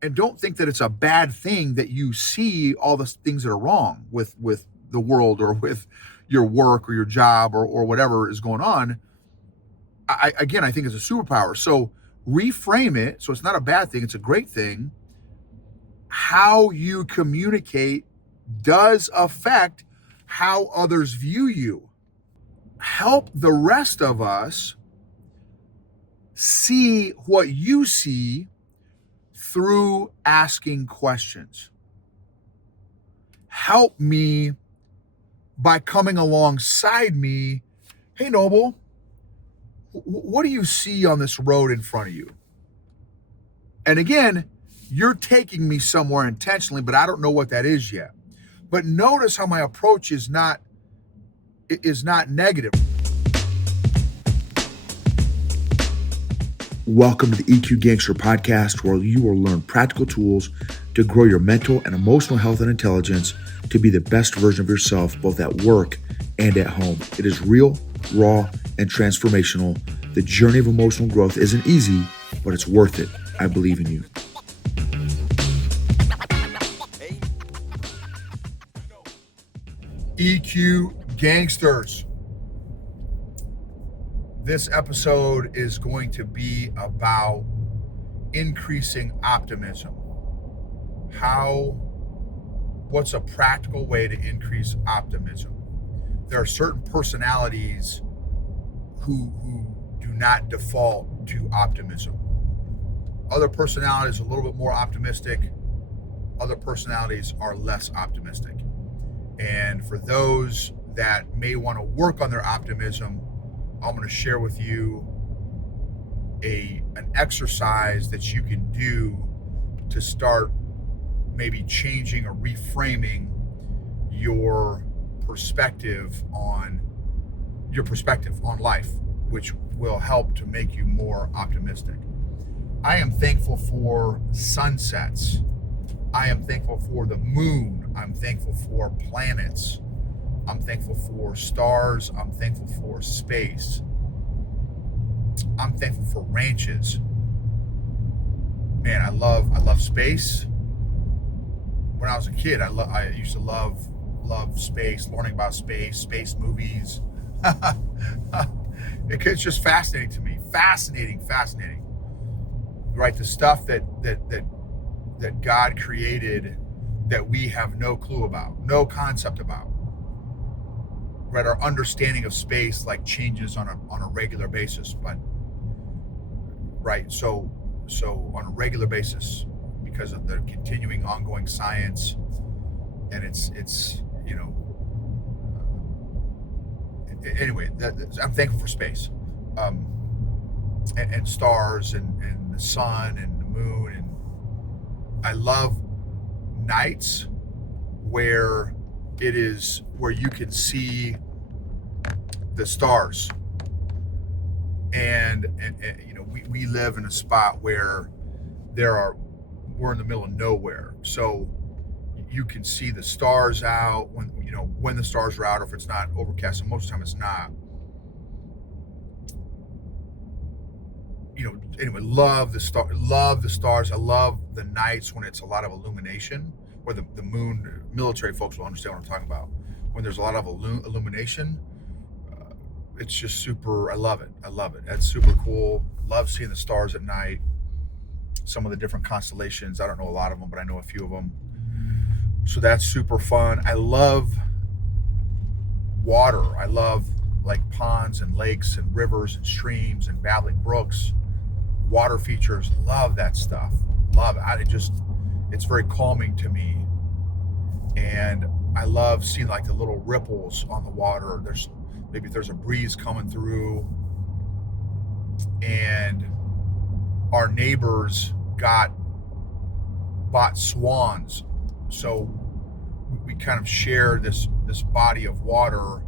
And don't think that it's a bad thing that you see all the things that are wrong with the world or with your work or your job or whatever is going on. Again, I think it's a superpower. So reframe it so it's not a bad thing, it's a great thing. How you communicate does affect how others view you. Help the rest of us see what you see through asking questions. Help me by coming alongside me. Hey, Noble, what do you see on this road in front of you? And again, you're taking me somewhere intentionally, but I don't know what that is yet. But notice how my approach is not negative. Welcome to the EQ Gangster podcast, where you will learn practical tools to grow your mental and emotional health and intelligence to be the best version of yourself, both at work and at home. It is real, raw, and transformational. The journey of emotional growth isn't easy, but it's worth it. I believe in you. EQ Gangsters. This episode is going to be about increasing optimism. What's a practical way to increase optimism? There are certain personalities who do not default to optimism. Other personalities are a little bit more optimistic. Other personalities are less optimistic. And for those that may want to work on their optimism, I'm going to share with you an exercise that you can do to start maybe changing or reframing your perspective on life, which will help to make you more optimistic. I am thankful for sunsets. I am thankful for the moon. I'm thankful for planets. I'm thankful for stars. I'm thankful for space. I'm thankful for ranches. Man, I love space. When I was a kid, I used to love space, learning about space movies. It's just fascinating to me. Fascinating. Right, the stuff that God created that we have no clue about, no concept about. Right, our understanding of space changes on a regular basis, but right, so on a regular basis, because of the continuing ongoing science, and it's anyway, I'm thankful for space, and stars and the sun and the moon, and I love nights where you can see the stars, and we live in a spot where we're in the middle of nowhere, so you can see the stars out when the stars are out, or if it's not overcast, and most of the time it's not. Anyway, love the stars. I love the nights when it's a lot of illumination, where the moon, military folks will understand what I'm talking about. When there's a lot of illumination, it's just super. I love it. That's super cool. Love seeing the stars at night. Some of the different constellations. I don't know a lot of them, but I know a few of them. So that's super fun. I love water. I love ponds and lakes and rivers and streams and babbling brooks, water features. Love that stuff. Love it. It's very calming to me. And I love seeing the little ripples on the water. There's a breeze coming through, and our neighbors bought swans, so we kind of share this body of water,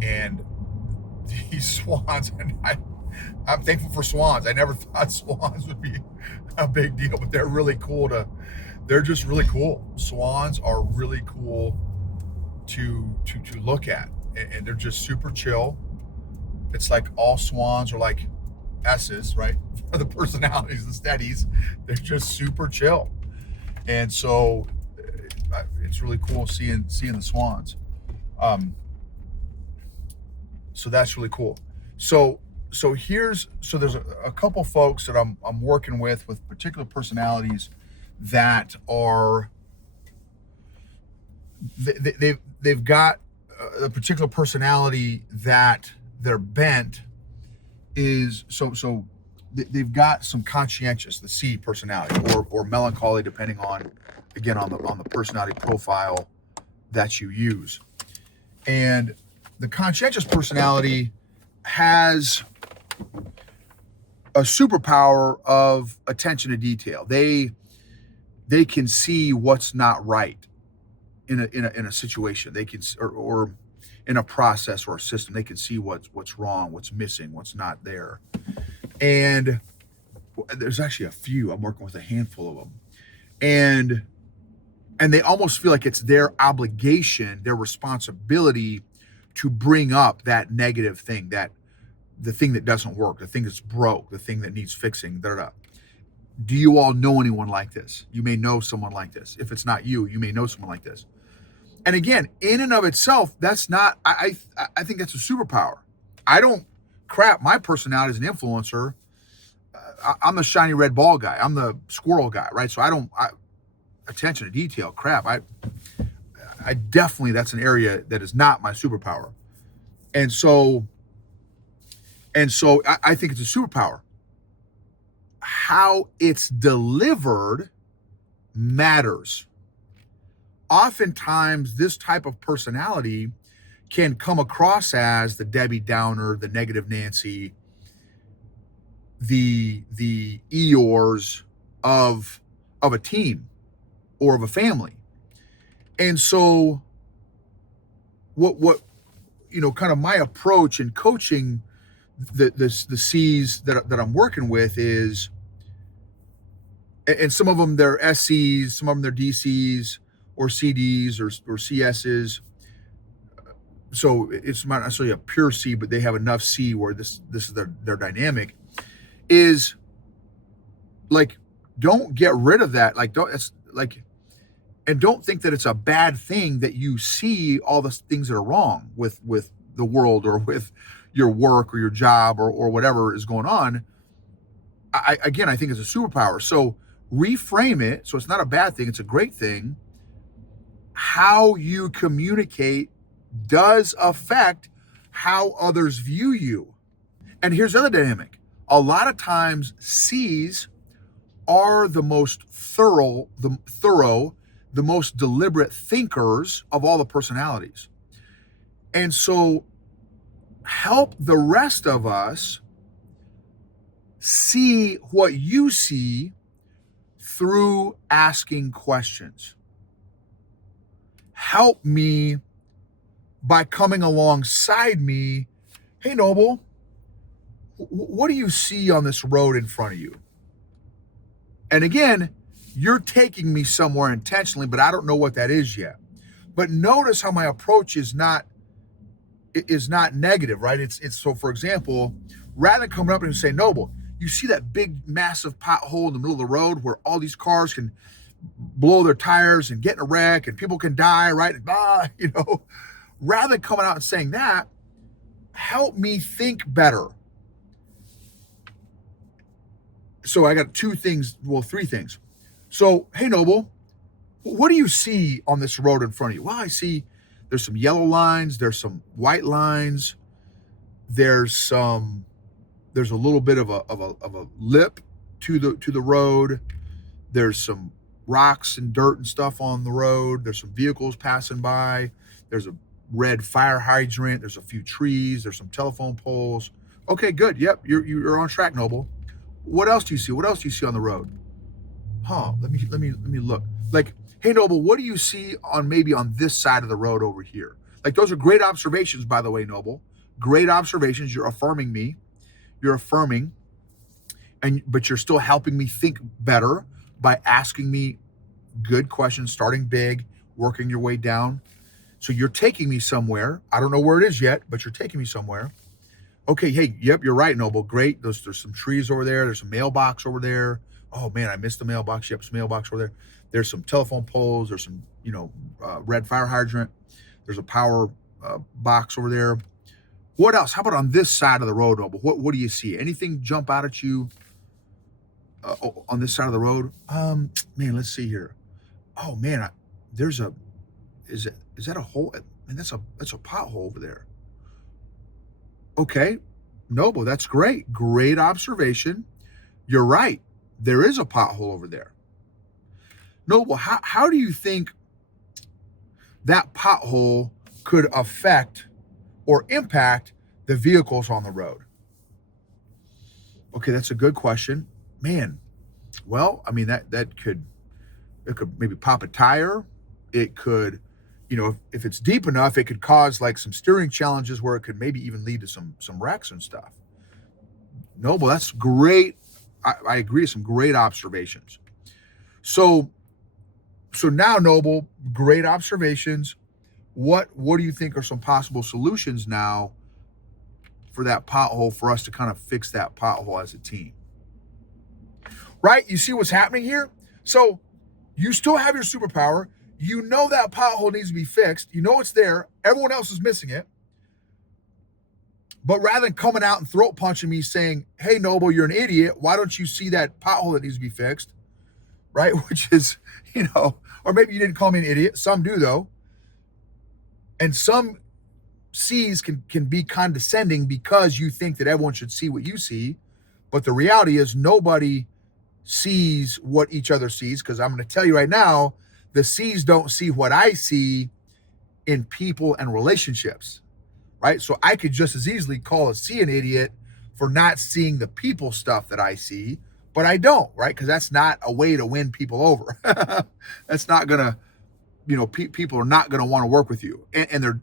and these swans, and I'm thankful for swans. I never thought swans would be a big deal, but they're really cool they're just really cool. Swans are really cool to look at, and they're just super chill. It's all swans are S's, right? For the personalities, the steadies, they're just super chill. And so it's really cool seeing the swans. Um, so that's really cool. So there's a couple folks that I'm working with particular personalities that are they've got a particular personality that their bent is so they've got some conscientious, the C personality, or melancholy, depending on, again, on the personality profile that you use. And the conscientious personality has a superpower of attention to detail. They can see what's not right in a situation. They can, or in a process or a system, they can see what's wrong, what's missing, what's not there. And there's actually a few. I'm working with a handful of them, and they almost feel like it's their obligation, their responsibility to bring up that negative thing, that the thing that doesn't work, the thing that's broke, the thing that needs fixing. Do you all know anyone like this? You may know someone like this. If it's not you, you may know someone like this. And again, in and of itself, that's not, I think that's a superpower. My personality as an influencer, I'm the shiny red ball guy. I'm the squirrel guy, right? So attention to detail, crap. I definitely, that's an area that is not my superpower. And so I think it's a superpower. How it's delivered matters. Oftentimes, this type of personality can come across as the Debbie Downer, the negative Nancy, the Eeyores of a team or of a family. And so what kind of my approach in coaching the C's that I'm working with is, and some of them they're SCs, some of them they're DCs or CDs or CSs. So it's not necessarily a pure C, but they have enough C where this is their dynamic. Is like, don't get rid of that. And don't think that it's a bad thing that you see all the things that are wrong with the world or with your work or your job or whatever is going on. I think it's a superpower. So reframe it. So it's not a bad thing. It's a great thing. How you communicate does affect how others view you. And here's the other dynamic. A lot of times C's are the most thorough, the most deliberate thinkers of all the personalities. And so help the rest of us see what you see through asking questions. Help me by coming alongside me. Hey, Noble, what do you see on this road in front of you? And again, you're taking me somewhere intentionally, but I don't know what that is yet. But notice how my approach is not negative, right? It's so, for example, rather than coming up and saying, Noble, you see that big, massive pothole in the middle of the road where all these cars can blow their tires and get in a wreck and people can die, right? Rather than coming out and saying that, help me think better. So I got three things. So, hey, Noble, what do you see on this road in front of you? Well, I see there's some yellow lines, there's some white lines, there's a little bit of a lip to the road. There's some rocks and dirt and stuff on the road. There's some vehicles passing by. There's a red fire hydrant. There's a few trees. There's some telephone poles. Okay, good. Yep, you're on track, Noble. What else do you see? What else do you see on the road? Let me look. Like, hey, Noble, what do you see on this side of the road over here? Like, those are great observations, by the way, Noble. Great observations. You're affirming me. But you're still helping me think better by asking me good questions, starting big, working your way down. So you're taking me somewhere. I don't know where it is yet, but you're taking me somewhere. Okay, hey, yep, you're right, Noble. Great. There's some trees over there. There's a mailbox over there. Oh man, I missed the mailbox. Yep, some mailbox over there. There's some telephone poles. There's some, red fire hydrant. There's a power box over there. What else? How about on this side of the road, Noble? What do you see? Anything jump out at you on this side of the road? Man, let's see here. Oh man, there's a is that a hole? And that's a pothole over there. Okay, Noble, that's great. Great observation. You're right. There is a pothole over there. Noble, how do you think that pothole could affect or impact the vehicles on the road? Okay, that's a good question. Man, well, I mean that could it could maybe pop a tire. It could, if it's deep enough, it could cause like some steering challenges where it could maybe even lead to some wrecks and stuff. Noble, that's great. I agree. Some great observations. So now, Noble, great observations. What do you think are some possible solutions now for that pothole, for us to kind of fix that pothole as a team? Right? You see what's happening here? So you still have your superpower. You know that pothole needs to be fixed. You know it's there. Everyone else is missing it. But rather than coming out and throat punching me saying, hey, Noble, you're an idiot. Why don't you see that pothole that needs to be fixed? Right? Which is, or maybe you didn't call me an idiot. Some do, though. And some C's can be condescending because you think that everyone should see what you see. But the reality is nobody sees what each other sees, because I'm going to tell you right now, the C's don't see what I see in people and relationships, right? So I could just as easily call a C an idiot for not seeing the people stuff that I see, but I don't, right? Because that's not a way to win people over. That's not going to, people are not going to want to work with you. And they're,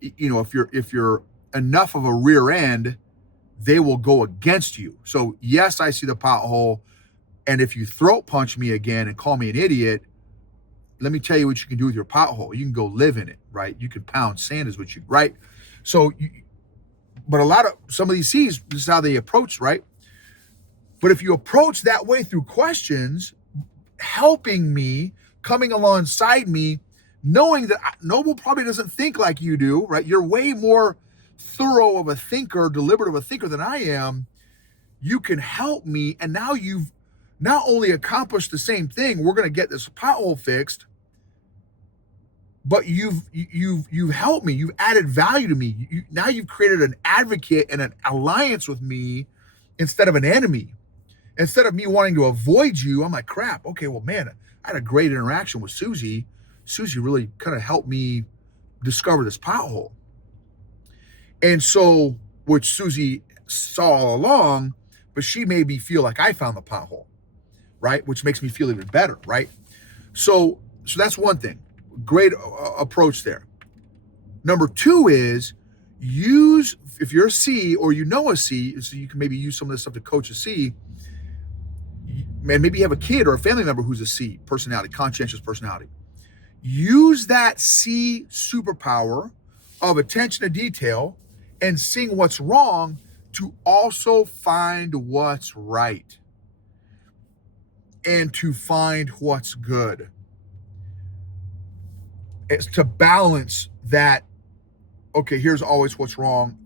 if you're enough of a rear end, they will go against you. So yes, I see the pothole. And if you throat punch me again and call me an idiot, let me tell you what you can do with your pothole. You can go live in it, right? You can pound sand is what you, right? So, but some of these C's, this is how they approach, right? But if you approach that way through questions, helping me, coming alongside me, knowing that Noble probably doesn't think like you do, right? You're way more thorough of a thinker, deliberate of a thinker than I am. You can help me. And now you've not only accomplished the same thing, we're going to get this pothole fixed, but you've helped me. You've added value to me. Now you've created an advocate and an alliance with me instead of an enemy. Instead of me wanting to avoid you, I'm like, crap. Okay, well, man, I had a great interaction with Susie. Susie really kind of helped me discover this pothole. And so, which Susie saw all along, but she made me feel like I found the pothole, right? Which makes me feel even better, right? So that's one thing. Great approach there. Number two is if you're a C or a C, so you can maybe use some of this stuff to coach a C, and maybe you have a kid or a family member who's a C personality, conscientious personality. Use that C superpower of attention to detail and seeing what's wrong to also find what's right and to find what's good. It's to balance that, okay, here's always what's wrong,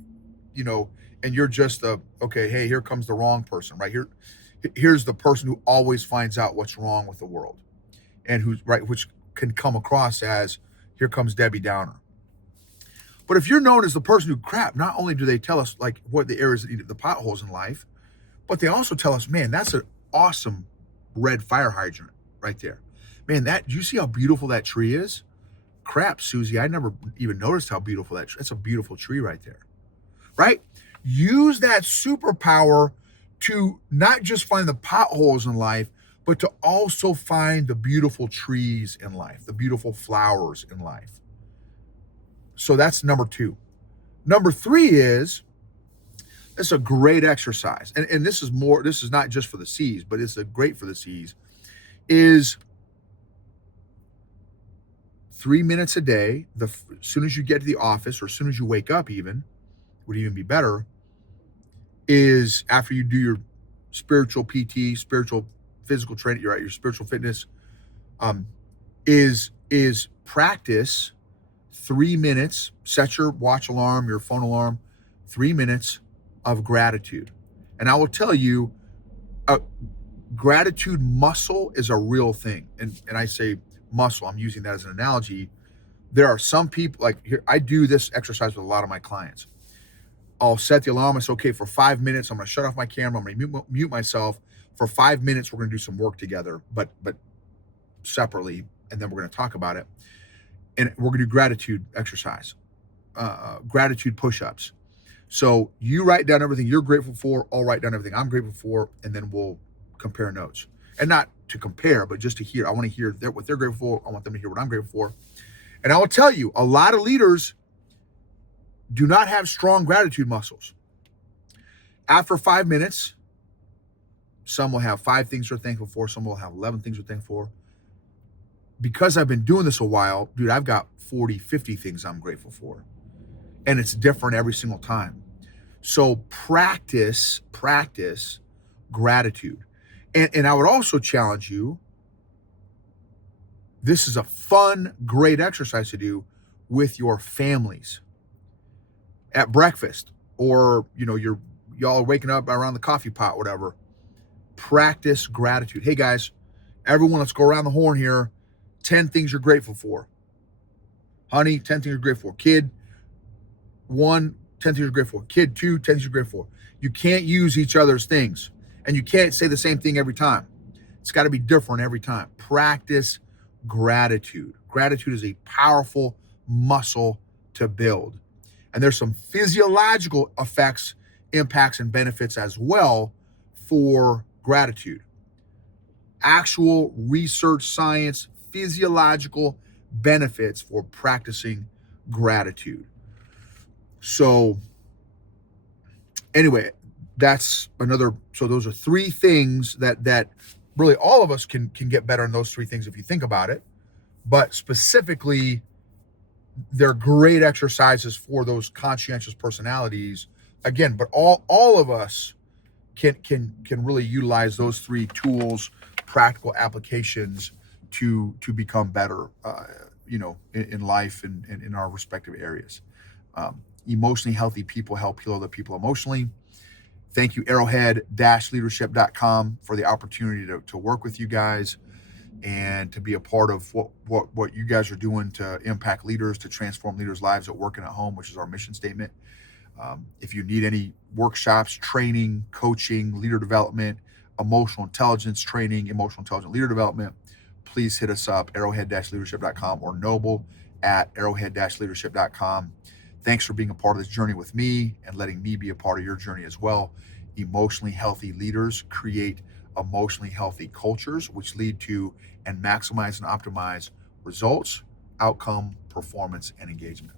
and you're just okay, hey, here comes the wrong person, right? Here's the person who always finds out what's wrong with the world and who's right, which can come across as, here comes Debbie Downer. But if you're known as the person who, crap, not only do they tell us like what the areas that need the potholes in life, but they also tell us, man, that's an awesome red fire hydrant right there. Man, do you see how beautiful that tree is? Crap, Susie, I never even noticed how beautiful that's a beautiful tree right there, right? Use that superpower to not just find the potholes in life, but to also find the beautiful trees in life, the beautiful flowers in life. So that's number two. Number three is, it's a great exercise. And this is not just for the C's, but it's great for the C's, is 3 minutes a day, as soon as you get to the office or as soon as you wake up even, would even be better, is after you do your spiritual PT, spiritual physical training, you're at your spiritual fitness, is practice 3 minutes, set your watch alarm, your phone alarm, 3 minutes of gratitude. And I will tell you, gratitude muscle is a real thing. And I say muscle, I'm using that as an analogy. There are some people, like here, I do this exercise with a lot of my clients. I'll set the alarm. It's okay for 5 minutes. I'm going to shut off my camera. I'm going to mute myself for 5 minutes. We're going to do some work together, but separately, and then we're going to talk about it. And we're going to do gratitude exercise, gratitude push-ups. So you write down everything you're grateful for. I'll write down everything I'm grateful for, and then we'll compare notes. And not to compare, but just to hear. I want to hear what they're grateful for. I want them to hear what I'm grateful for. And I will tell you, a lot of leaders do not have strong gratitude muscles. After 5 minutes, some will have 5 things they're thankful for. Some will have 11 things they're thankful for. Because I've been doing this a while, dude, I've got 40, 50 things I'm grateful for. And it's different every single time. So practice gratitude. And I would also challenge you, this is a fun, great exercise to do with your families at breakfast, or y'all are waking up around the coffee pot, whatever. Practice gratitude. Hey guys, everyone, let's go around the horn here. 10 things you're grateful for. Honey, 10 things you're grateful for. Kid, 1, 10 things you're grateful for. Kid, 2, 10 things you're grateful for. You can't use each other's things, and you can't say the same thing every time. It's got to be different every time. Practice gratitude. Gratitude is a powerful muscle to build. And there's some physiological effects, impacts, and benefits as well for gratitude. Actual research, science, physiological benefits for practicing gratitude. So anyway, that's another. So those are 3 things that really all of us can get better in those 3 things if you think about it. But specifically, they're great exercises for those conscientious personalities. Again, but all of us can really utilize those 3 tools, practical applications to become better, in life and in our respective areas. Emotionally healthy people help heal other people emotionally. Thank you, arrowhead-leadership.com, for the opportunity to work with you guys and to be a part of what you guys are doing to impact leaders, to transform leaders' lives at work and at home, which is our mission statement. If you need any workshops, training, coaching, leader development, emotional intelligence training, emotional intelligent leader development, please hit us up, arrowhead-leadership.com, or noble@arrowhead-leadership.com. Thanks for being a part of this journey with me and letting me be a part of your journey as well. Emotionally healthy leaders create emotionally healthy cultures, which lead to and maximize and optimize results, outcome, performance, and engagement.